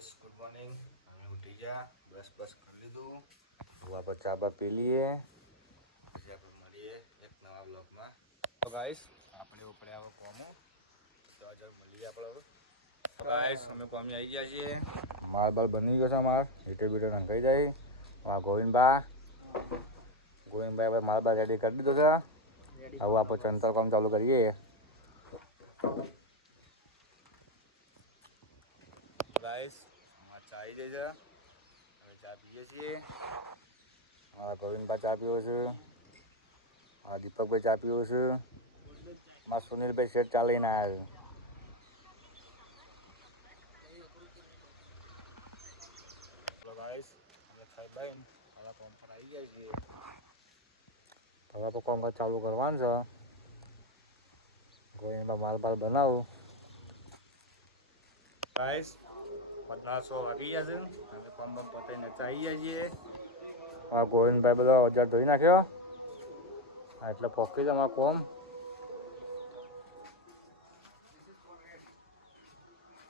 Guys good morning. અમે ઉઠી ગયા, બ્રશ કરી લીધું. હવે આપણે ચા બા પી લઈએ, પછી આપણે મળીએ એક નવા બ્લોગમાં. તો ગાઈસ આપણે ઉપડે આવો કોમો તો આજે મળીએ આપણે. તો ગાઈસ અમે કોમી આવી ગયા છીએ. માલ બાલ બની ગયો છે અમાર, હીટર બીટર નંખાઈ જાય. ગોવિંદભાઈ આપણે માલ બાલ રેડી કરી દીધો છે. હવે આપણે ચંતર કામ ચાલુ કરીએ. ગાઈસ અમારે ચા આવી જાય છે, હવે ચા પીએ છીએ. મારા ગોવિંદભાઈ ચા પીવો છે, મારા દીપકભાઈ ચા પીવો છે, મારા સુનિલભાઈ શેઠ ચા લઈને આવ્યા છે. ગાઈસ અમે ખાઈ ભાઈ હવે કોમ પર આવી ગયા છીએ. હવે આપણે કોમ ચાલુ કરવાનું છે. ગોવિંદભાઈ માલ બાલ બનાવું. ગાઈસ 1500 વાગી ગયા છે, અમે કોમ બમ પતાવીને આવી ગયા છીએ. હા ગોવિંદભાઈ બધો ઓજાર ધોઈ નાખ્યો, એટલે પોકી છે અમારા કોમ.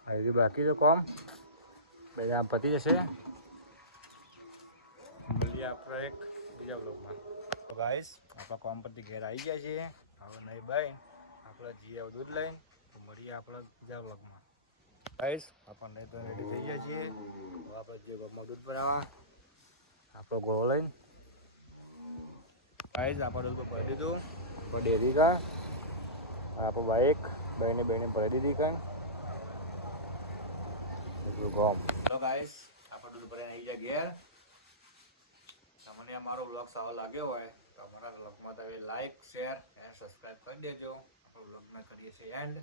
હજી બાકી છે કોમ, બધા પતી જશે. મળીએ આપણે એક બીજા બ્લોગમાં. તો ગાઈસ આપણા કોમ પરથી ઘેર આવી ગયા છીએ. હવે નહીં ભાઈ આપણે જઈએ દૂધ લઈને, તો મળીએ આપણે બીજા બ્લોગમાં. ગાઈસ આપણે નહીં તો રેડી થઈ ગયા છીએ. હવે આપણે જે ગમમાં દૂધ ભરાવા આપણો ગોળો લઈને. ગાઈસ આપણે દૂધ ભરી દીધું, આપણે ડેરી કા આપણું બાઇક બહેને ભરી દીધી કાંઈ એટલું ગોમ. તો ગાઈસ આપણે દૂધ ભરાઈને આવી ગયા ઘેર. તમને અમારો બ્લોગ સારો લાગ્યો હોય તો અમારા બ્લોગમાં તમે લાઈક શેર અને સબસ્ક્રાઈબ કરી દેજો. આપણો બ્લોગમાં કરીએ છીએ એન્ડ.